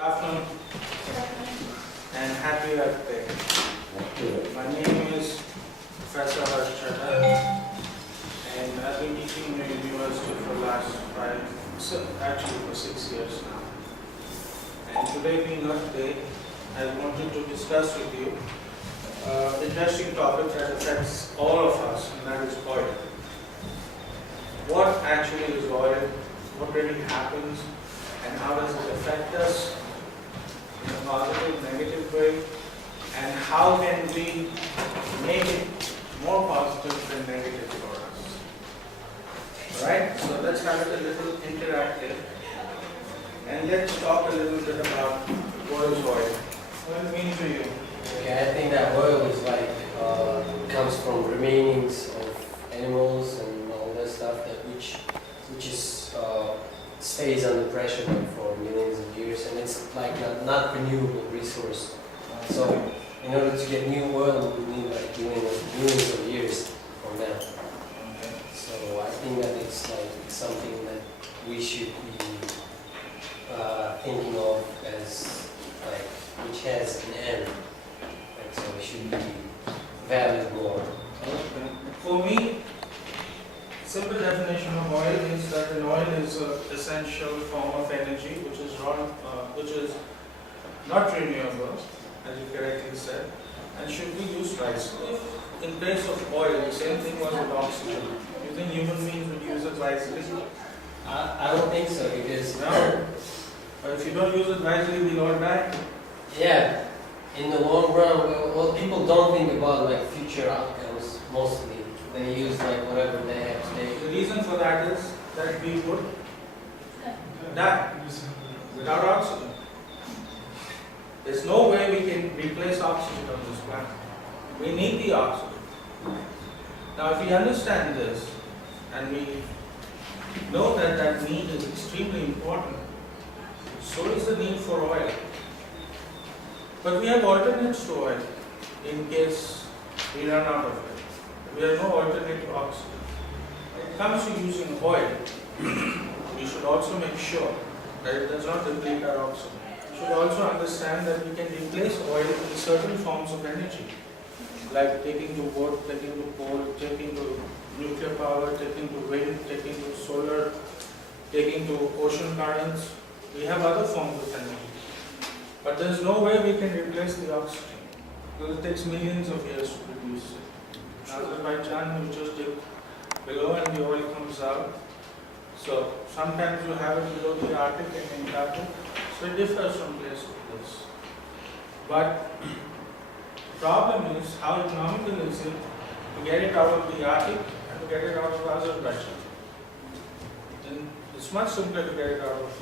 Afternoon and happy Earth Day. My name is Professor Hersh Chadha and I've been teaching in the university for the last for 6 years now. And today being Earth Day, I wanted to discuss with you an interesting topic that affects all of us, and that is oil. What actually is oil? What really happens? And how does it affect us in a positive, negative way? And how can we make it more positive than negative for us? Alright, so let's have it a little interactive. And let's talk a little bit about what is oil. What does it mean to you? Okay, I think that oil is like, comes from remainings of animals and all that stuff that which is stays under pressure for millions of years, and it's like not renewable resource. So in order to get new oil, we would need like millions of years from now. Okay. So I think that it's something that we should be thinking of as like which has an end. Like, so it should be valued more. Okay. For me, simple definition of oil is that an oil is an essential form of energy which is not renewable, as you correctly said, and should be used wisely. In place of oil, the same thing was with oxygen. You think human beings would use it wisely? I don't think so, because No. But if you don't use it wisely, we'll all die. yeah, in the long run, well, people don't think about like future outcomes mostly. They use like whatever they have today. The reason for that is that we would die without oxygen. There's no way we can replace oxygen on this planet. We need the oxygen. Now, if we understand this and we know that that need is extremely important, so is the need for oil. But we have alternates to oil in case we run out of it. We have no alternate to oxygen. When it comes to using oil, we should also make sure that it does not deplete our oxygen. We should also understand that we can replace oil with certain forms of energy, like taking to wood, taking to coal, taking to nuclear power, taking to wind, taking to solar, taking to ocean currents. We have other forms of energy. But there is no way we can replace the oxygen, because it takes millions of years to produce it. Azerbaijan, you just dig below and the oil comes out. So sometimes you have it below the Arctic and Antarctic. So it differs from place to place. But the problem is how economical is it to get it out of the Arctic and to get it out of Azerbaijan. Then it's much simpler to get it out of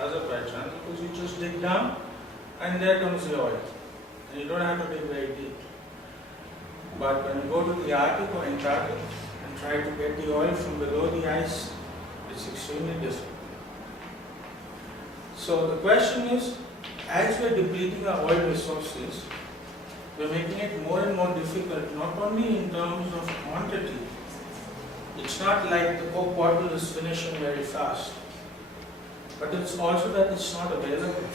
Azerbaijan because you just dig down and there comes the oil. And you don't have to dig very deep. But when you go to the Arctic or Antarctic and try to get the oil from below the ice, it's extremely difficult. So the question is, as we are depleting our oil resources, we are making it more and more difficult, not only in terms of quantity. It's not like the Coke bottle is finishing very fast, but it's also that it's not available.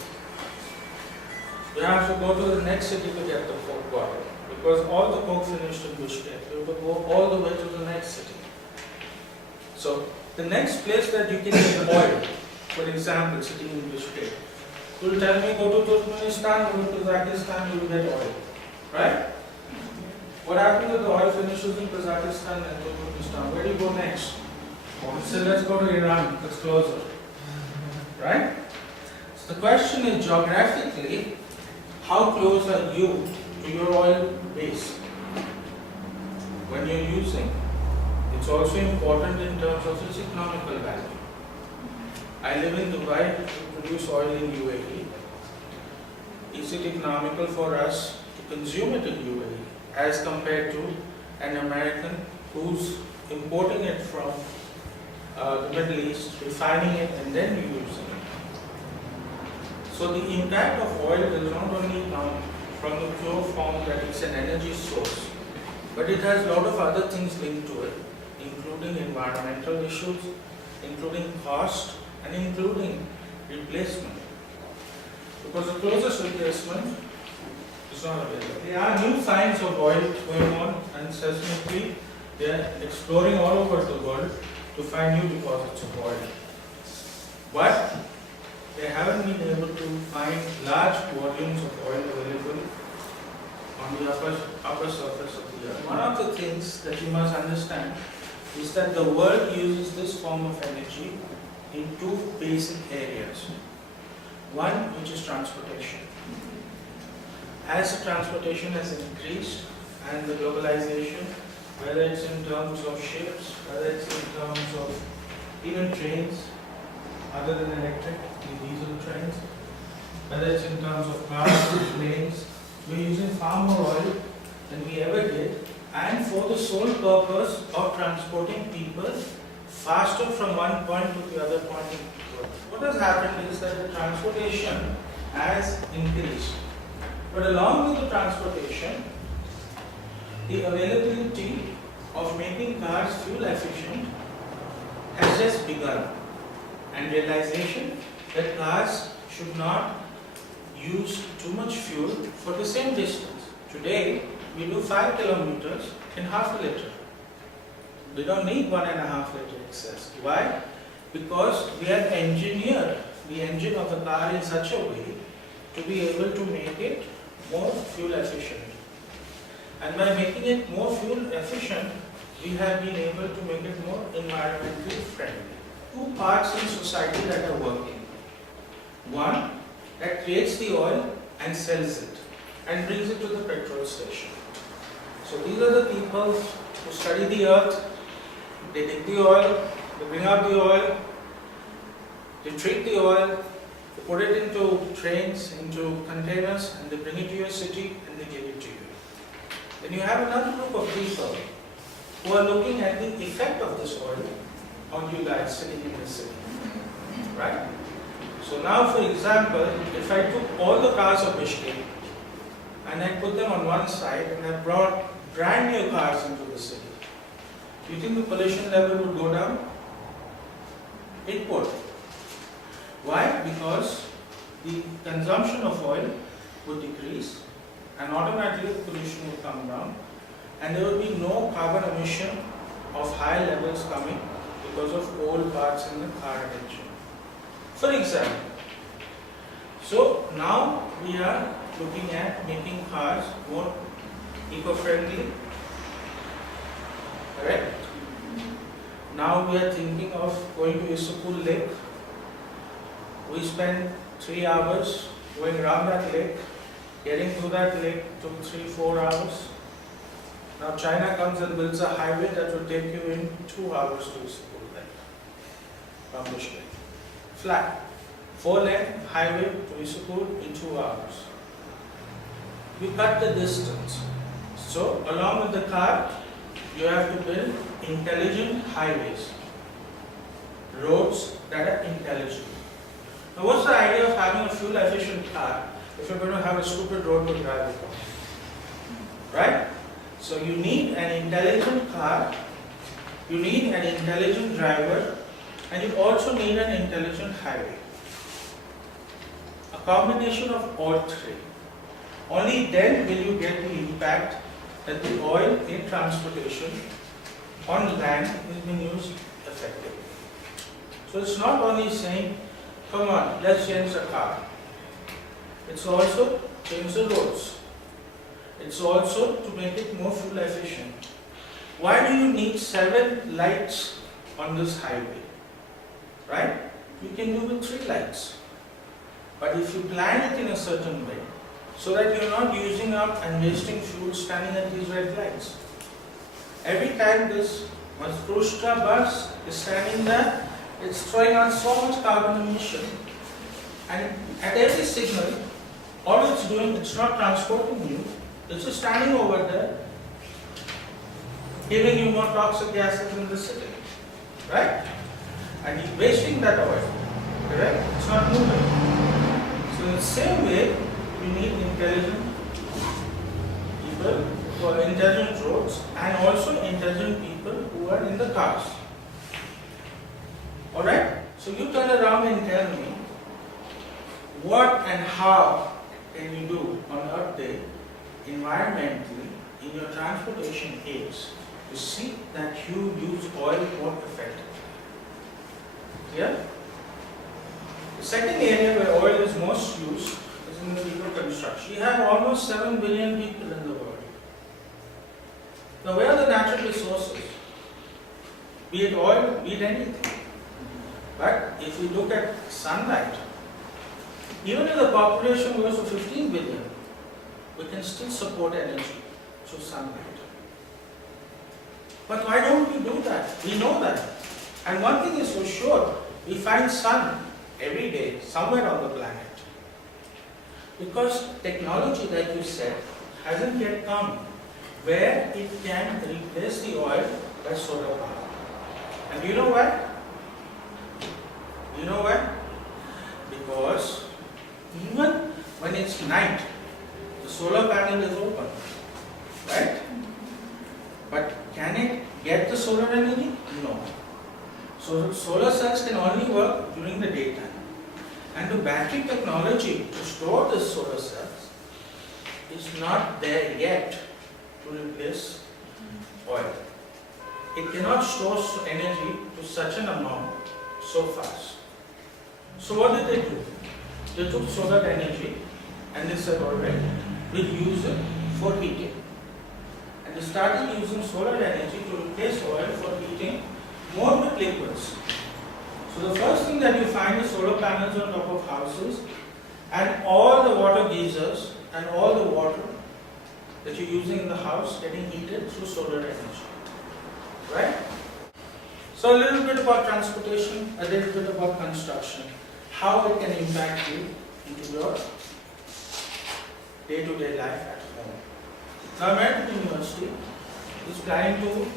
You have to go to the next city to get the Coke bottle, because all the Coke finished in Bishkek. You have to go all the way to the next city. So the next place that you can get oil, for example, sitting in Bishkek, you will tell me go to Turkmenistan, go to Kazakhstan, you will get oil. Right? What happens if the oil finishes in Kazakhstan and Turkmenistan? Where do you go next? So let's go to Iran, it's closer. Right? So the question is, geographically, how close are you to your oil base when you're using? It's also important in terms of its economical value. I live in Dubai to produce oil in UAE. Is it economical for us to consume it in UAE as compared to an American who's importing it from the Middle East, refining it and then using it? So the impact of oil does not only come from the pure form that it's an energy source, but it has a lot of other things linked to it, including environmental issues, including cost, and including replacement. because the closest replacement is not available. There are new finds of oil going on, and seismically they are exploring all over the world to find new deposits of oil. But they haven't been able to find large volumes of oil available on the upper surface of the earth. One of the things that you must understand is that the world uses this form of energy in two basic areas. One, which is transportation. As the transportation has increased and the globalization, whether it's in terms of ships, whether it's in terms of even trains, other than electric, the diesel trains, whether it's in terms of cars, planes, we're using far more oil than we ever did, and for the sole purpose of transporting people faster from one point to the other point in the world. What has happened is that the transportation has increased. But along with the transportation, the availability of making cars fuel efficient has just begun. And realization that cars should not use too much fuel for the same distance. Today, we do 5 kilometers in half a liter. We don't need 1.5 liter excess. Why? Because we have engineered the engine of the car in such a way to be able to make it more fuel efficient. And by making it more fuel efficient, we have been able to make it more environmentally friendly. Two parts in society that are working. One, that creates the oil and sells it and brings it to the petrol station. So these are the people who study the earth, they dig the oil, they bring out the oil, they treat the oil, they put it into trains, into containers, and they bring it to your city and they give it to you. Then you have another group of people who are looking at the effect of this oil on you guys sitting in the city, right? So now, for example, if I took all the cars of Bishkek and I put them on one side and I brought brand new cars into the city, do you think the pollution level would go down? It would. Why? Because the consumption of oil would decrease and automatically pollution would come down, and there would be no carbon emission of high levels coming because of old parts in the car engine. For example, so now we are looking at making cars more eco-friendly, correct? Now we are thinking of going to Issyk Lake. We spend 3 hours going around that lake, getting to that lake took 3-4 hours. Now China comes and builds a highway that will take you in 2 hours to Issyk Lake from Bishkek. Flat, 4-lane highway to Issyk in 2 hours. We cut the distance. So along with the car, you have to build intelligent highways, roads that are intelligent. Now what's the idea of having a fuel efficient car if you're going to have a stupid road to drive it on? Right? So you need an intelligent car, you need an intelligent driver, and you also need an intelligent highway. A combination of all three. Only then will you get the impact that the oil in transportation on land is being used effectively. So it's not only saying, come on, let's change the car. It's also change the roads. It's also to make it more fuel efficient. Why do you need 7 lights on this highway? Right? You can do with 3 lights. But if you plan it in a certain way, so that you're not using up and wasting fuel standing at these red lights. Every time this Matryoshka bus is standing there, it's throwing out so much carbon emission. And at every signal, all it's doing, it's not transporting you, it's just standing over there, giving you more toxic gases in the city. Right? And you're wasting that oil. Correct? It's not moving. So in the same way, we need intelligent people who are intelligent roads and also intelligent people who are in the cars. Alright? So you turn around and tell me, what and how can you do on Earth Day environmentally in your transportation aids to see that you use oil more effectively? Yeah? The second area where oil is most used is in the vehicle construction. You have almost 7 billion people in the world. Now, where are the natural resources? Be it oil, be it anything. But if you look at sunlight, even if the population goes to 15 billion, we can still support energy through sunlight. But why don't we do that? We know that. And one thing is for sure, we find sun every day somewhere on the planet. Because technology, like you said, hasn't yet come where it can replace the oil by solar power. And do you know why? You know why? Because even when it's night, the solar panel is open, right? But can it get the solar energy? No. So solar cells can only work during the daytime. And the battery technology to store the solar cells is not there yet to replace oil. It cannot store energy to such an amount so fast. So what did they do? They took solar energy and they said, alright, we'll use it for heating. And they started using solar energy to replace oil for heating more with liquids. So the first thing that you find is solar panels on top of houses and all the water geysers and all the water that you're using in the house getting heated through solar energy. Right? So a little bit about transportation, a little bit about construction. How it can impact you into your day-to-day life at home. Now American University is planning to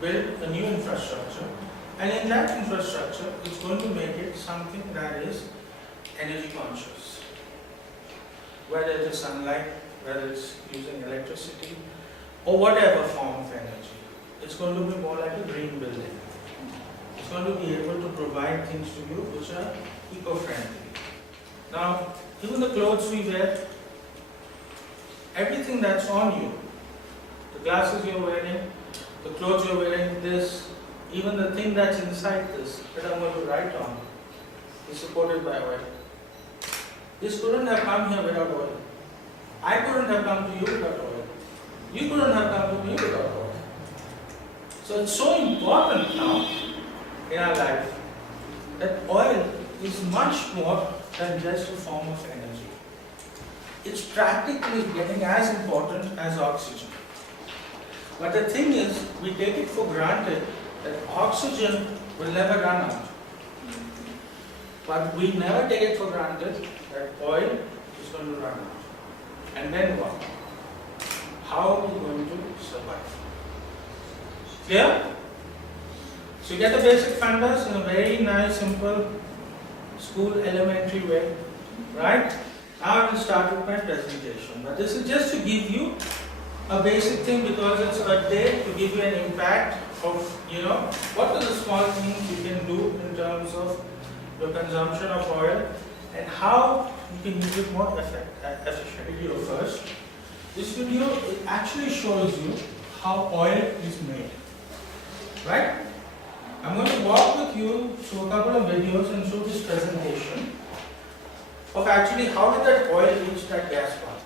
build a new infrastructure, and in that infrastructure it's going to make it something that is energy conscious. Whether it is sunlight, whether it's using electricity, or whatever form of energy. It's going to be more like a green building. It's going to be able to provide things to you which are eco-friendly. Now, even the clothes we wear, everything that's on you, the glasses you're wearing, the clothes you're wearing, this, even the thing that's inside this that I'm going to write on, is supported by oil. This couldn't have come here without oil. I couldn't have come to you without oil. You couldn't have come to me without oil. So it's so important now in our life that oil is much more than just a form of energy. It's practically getting as important as oxygen. But the thing is, we take it for granted that oxygen will never run out. But we never take it for granted that oil is going to run out. And then what? How are we going to survive? Clear? So you get the basic fundamentals in a very nice, simple, school elementary way, right? Now I will start with my presentation. But this is just to give you a basic thing because it's a day to give you an impact of, what are the small things you can do in terms of the consumption of oil and how you can use it more efficiently. Video first. This video it actually shows you how oil is made. Right? I'm going to walk with you through a couple of videos and show this presentation of actually how did that oil reach that gas pump.